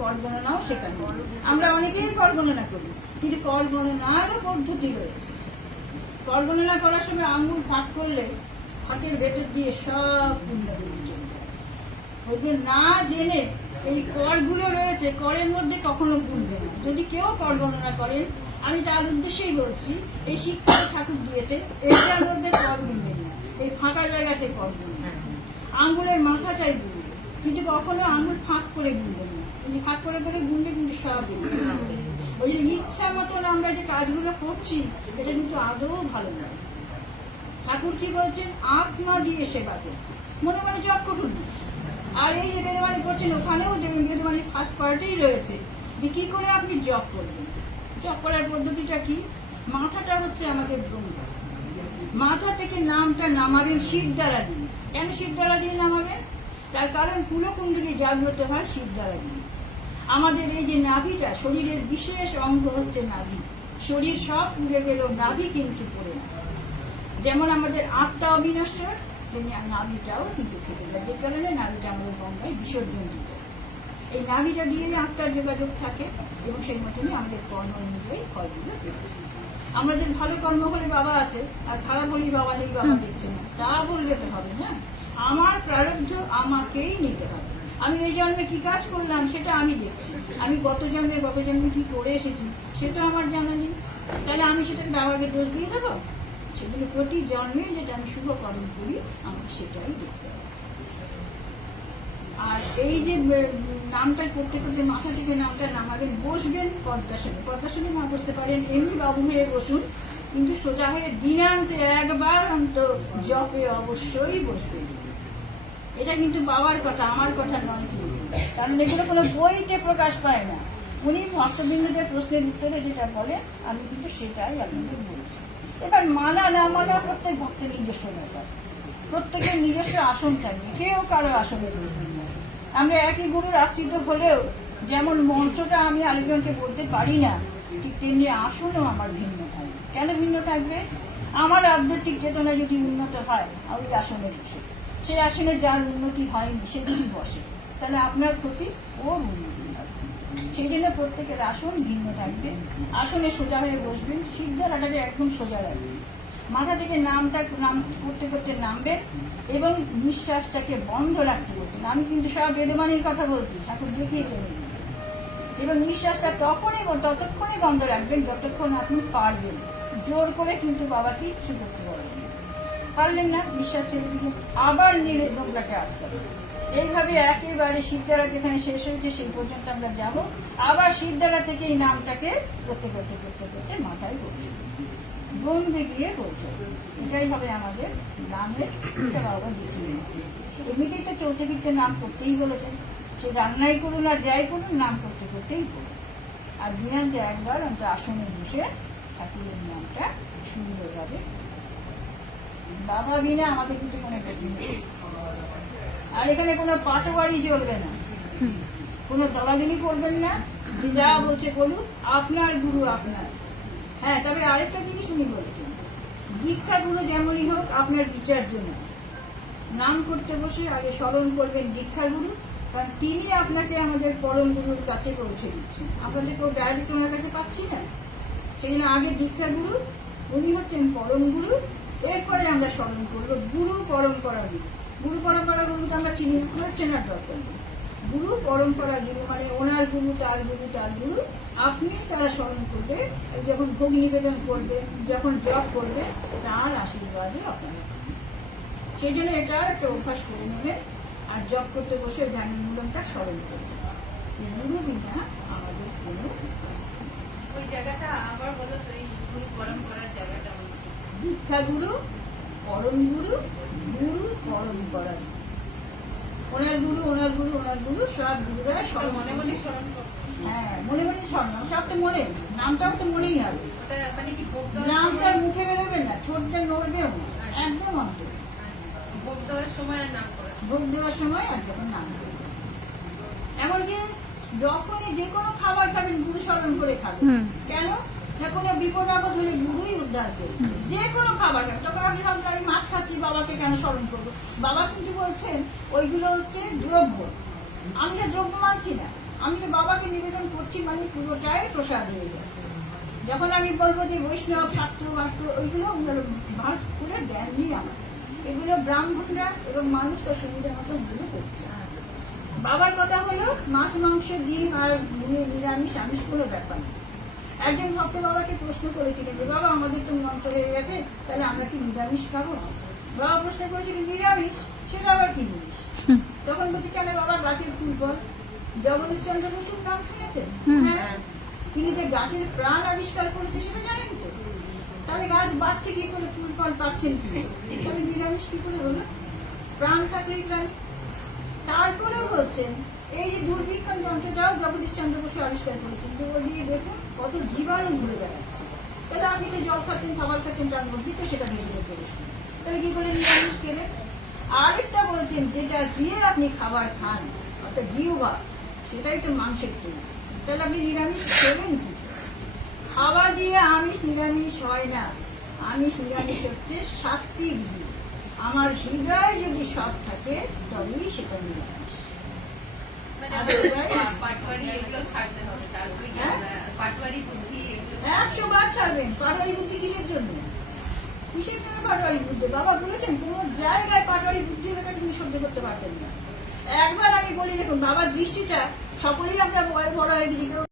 কর গণনাও শেখানো আমরা অনেকেই কর গণনা করি, কিন্তু কর গণনারও পদ্ধতি রয়েছে। কর গণনা করার সময় আঙুল ফাঁক করলে ফাঁকের ভেতর দিয়ে সব কুণ্ডাগুলি চলে যায়। ওইগুলো না জেনে এই করগুলো রয়েছে, করের মধ্যে কখনো গুনবে না। যদি কেউ কর গণনা করেন, আমি তার উদ্দেশ্যেই বলছি, এই শিক্ষা ঠাকুর দিয়েছে এটার মধ্যে কর গুনবেন না। এই ফাঁকা জায়গাতে কর গুনবেন আঙ্গুলের মাথাটাই গুনবে কিন্তু কখনো আঙ্গুল ফাঁক করে গুনবেন না। ফাঁক করে করে গুনবে কিন্তু সব ওই যে ইচ্ছা মতন আমরা যে কাজগুলো করছি, এটা কিন্তু আদৌ ভালো নয়। ঠাকুর কি বলছেন? আত্মা দিয়ে সেবা করুন মনে মনে জপ করুন। আর এই যে বেদবাণী করছেন, ওখানেও দেবেন বেদবাণী ফার্স্ট পার্টেই রয়েছে যে কি করে আপনি জব করবেন। জব করার পদ্ধতিটা কি? মাথাটা হচ্ছে আমাদের ব্রহ্ম। মাথা থেকে নামটা নামাবেন শিব দ্বারা দিয়ে। কেন শিব দ্বারা দিয়ে নামাবেন? তার কারণ কুলকুণ্ডলী জাগ্রত হয় শিব দ্বারা দিয়ে আমাদের এই যে নাভিটা শরীরের বিশেষ অঙ্গ হচ্ছে নাভি। শরীর সব পুড়ে গেলেও নাভি কিন্তু পড়ে না। যেমন আমাদের আত্মা অবিনশ্বর তেমনি নাভিটাও কিন্তু থেকে যায় যে কারণে নাভিটা আমাদের গঙ্গায় বিসর্জন দিতে এই নাভিটা দিয়েই আত্মার যোগাযোগ থাকে এবং সেই মতনই আমাদের কর্ম অনুযায়ী ফলগুলো পেতে আমাদের ভালো কর্ম হলে বাবা আছে আর খারাপ হলেই বাবা নেই বাবা দেখছে না। তা বললে তো হবে না আমার প্রারব্ধ আমাকেই নিতে হবে। আমি এই জন্মে কি কাজ করলাম সেটা আমি দেখছি। আমি গত জন্মে গত জন্মে কি করে এসেছি সেটা আমার জানা নেই। তাহলে আমি সেটাকে বাবাকে দোষ দিয়ে দেবো? সেগুলো প্রতি জন্মে যেটা আমি শুভ কর্ম করি আমার সেটাই দেখতে হবে। আর এই যে নামটা করতে করতে মাথা থেকে নামটা নামাবেন, বসবেন পদ্মাসনে। পদ্মাসনে না বসতে পারেন, এমনি বাবু হয়ে বসুন। কিন্তু সোজা হয়ে দিনান্তে একবার অন্ত জপে অবশ্যই বসবে। এটা কিন্তু বাবার কথা, আমার কথা নয় কিন্তু। কারণ এগুলো কোনো বইতে প্রকাশ পায় না। উনি ভক্তবৃন্দদের প্রশ্নের উত্তরে যেটা বলে আমি কিন্তু সেটাই আপনাদের বলছি। এবার মানা না মানা প্রত্যেক ভক্তের নিজস্ব ব্যাপার। প্রত্যেকের নিজস্ব আসন থাকবে কেউ কারও আসনে বসবেন না আমরা একই গুরুর আশ্রিত হলেও যেমন মঞ্চটা আমি আরেকজনকে বলতে পারি না ঠিক তেমনি আসনও আমার ভিন্ন থাকবে কেন ভিন্ন থাকবে? আমার আধ্যাত্মিক চেতনা যদি উন্নত হয় ওই আসনে বসে। সেই আসনে যার উন্নতি হয়নি, সে যদি বসে, তাহলে আপনার ক্ষতি ওর উন্নতি হবে। সেই জন্য প্রত্যেকের আসন ভিন্ন থাকবে। আসনে সোজা হয়ে বসবেন, সিদ্ধারাটাকে একদম সোজা রাখবেন। মাথা থেকে নামটা, নাম করতে করতে নামবেন এবং নিঃশ্বাসটাকে বন্ধ রাখতে বলছেন আমি কিন্তু সব বেদমানির কথা বলছি, ঠাকুর দেখিয়ে চলে। এবং নিঃশ্বাসটা তখনই ততক্ষণই বন্ধ রাখবেন যতক্ষণ আপনি পারবেন। জোর করে কিন্তু বাবা কিচ্ছু করতে পারবেন। পারলেন না, নিঃশ্বাস ছেড়ে দিলেন, আবার নিলে নোংরাকে আটকাবেন এইভাবে একেবারে সিদ্ধারা যেখানে শেষ হয়েছে, সেই পর্যন্ত আমরা যাব। আবার সিদ্ধারা থেকে এই নামটাকে করতে করতে করতে করতে মাথায় পৌঁছে গন্ধে গিয়ে পৌঁছে এটাই হবে আমাদের নামের দিয়েছে এমনিতেই তো চলতে ফিরতে নাম করতেই বলেছেন। সে রান্নাই করুন আর যাই করুন, নাম করতে করতেই করুন। আর দিনান্তে একবার অন্ত আসনে বসে ঠাকুরের নামটা সুন্দরভাবে বাবা বিনা আমাদের কিন্তু কোনো আর এখানে কোনো পাটোয়ারি চলবে না। কোনো দলাদলি করবেন না। যে যা বলছে বলুন আপনার গুরু আপনার। হ্যাঁ তবে আরেকটা জিনিস উনি বলেছেন। দীক্ষাগুলো যেমনই হোক, আপনার বিচার জন্য নাম করতে বসে আগে স্মরণ করবেন দীক্ষাগুরু কারণ তিনি আপনাকে আমাদের পরম গুরুর কাছে পৌঁছে দিচ্ছেন। আপনাদের কেউ ডাইরেক্ট ওনার কাছে পাচ্ছি না। সেই জন্য আগে দীক্ষা গুরু, উনি হচ্ছেন পরম গুরু। এরপরে আমরা স্মরণ করব গুরু পরম্পরা গুরু। গুরু পরম্পরা গুরু তো আমরা চিনি আমার চেনার দরকার নেই। গুরু পরম্পরা গুরু মানে ওনার গুরু, তার গুরু তার গুরু। আপনি তারা স্মরণ করবে যখন ভোগ নিবেদন করবে, যখন জপ করবে, তার আশীর্বাদে আপনারা সেই জন্য এটা একটা অভ্যাস করে নেবেন। আর জপ করতে বসে ধ্যানের মূলনটা স্মরণ করবেন এই গুরু বিনা আমাদের কোনো। ওই জায়গাটা আবার বলো তো এই গুরু পরম্পরার জায়গাটা। দীক্ষা গুরু পরম গুরু গুরু পরম্পরা ওনার গুরু ওনার গুরু ওনার গুরু সব গুরুরা সব মনে মনে স্মরণ হ্যাঁ মনে মনে স্মরণ সব তো মনে নামটাও তো মনেই হবে। মানে সময়- মুখে বেরোবে না ঠোঁটটা নড়বেও না একদম অন্তর আচ্ছা, ভোগ দেওয়ার সময় আর নাম ভোগ দেওয়ার সময় আর যখন নাম এমনকি যখনই যে কোনো খাবার খাবেন গুরু স্মরণ করে খাবেন। কেন? না কোনো বিপদ আপদ হলে গুরুই উদ্ধার করবে যে কোনো খাবার খাবেন। তখন আপনি ভাবছেন আমি মাছ খাচ্ছি বাবাকে কেন স্মরণ করব? বাবা কিন্তু বলছেন ওইগুলো হচ্ছে দ্রব্য। আমি যে দ্রব্য মানছি না আমি তো বাবাকে নিবেদন করছি মানে পুরোটাই প্রসাদ হয়ে যাচ্ছে। যখন আমি বলব যে বৈষ্ণব শাক্ত বাক্ত ওইগুলো ওনারা ভাগ করে দেননি আমার এগুলো ব্রাহ্মণরা এবং মানুষ তো সুবিধা মতো ওগুলো করছে। বাবার কথা হলো মাছ মাংস ডিম আর নিরামিষ আমিষ কোনো ব্যাপার না। একজন ভক্ত বাবাকে প্রশ্ন করেছিলেন যে বাবা আমাদের তো মন্ত্র হয়ে গেছে তাহলে আমরা কি নিরামিষ খাব? বাবা প্রশ্ন করেছিলেন নিরামিষ? সেটা আবার কি জিনিস? তখন বলছি কেন বাবা গাছের ফুল ফল জগদীশ চন্দ্র বসুর নাম শুনেছেন? হ্যাঁ। তিনি যে গাছের প্রাণ আবিষ্কার করেছে সেটা জানেন? তাহলে গাছ বাড়ছে কি করে? ফুল ফল পাচ্ছেন কি করে? তাহলে নিরামিষ কি করে হলো? প্রাণ থাকলেই প্রাণী। তারপরেও বলছেন, এই যে দূরবীক্ষণ যন্ত্রটাও জগদীশ চন্দ্র বসু আবিষ্কার করেছেন। তো দিয়ে দেখুন, কত জীবাণু ঘুরে বেড়াচ্ছে। তাহলে আপনি তো জল খাচ্ছেন, খাবার খাচ্ছেন, তার মধ্যেই তো সেটা বেরিয়ে পড়েছে তাহলে কি করে নিরামিষ খেলেন? আরেকটা বলছেন, যেটা দিয়ে আপনি খাবার খান, অর্থাৎ জিওবা সেটাই তো মাংসের তৈরি তাহলে আপনি নিরামিষ খেলেন কি? খাবার দিয়ে আমিষ নিরামিষ হয় না। আমিষ নিরামিষ হচ্ছে সাত্বিক আমার হৃদয় যদি সৎ থাকে তবেই সেটা নিরামিষ। মানে পাটওয়ারি হ্যাঁ? পাটওয়ারি একশো বার ছাড়বেন। পাটোয়ারি বুদ্ধি কিসের জন্য? কিসের জন্য পাটোয়ারি বুদ্ধি? বাবা বলেছেন কোন জায়গায় পাটোয়ারি বুদ্ধি হবে তিনি সহ্য করতে পারতেন না। একবার আমি বলি দেখুন বাবার দৃষ্টিটা সকলেই আমরা বড় হয়ে গেছি।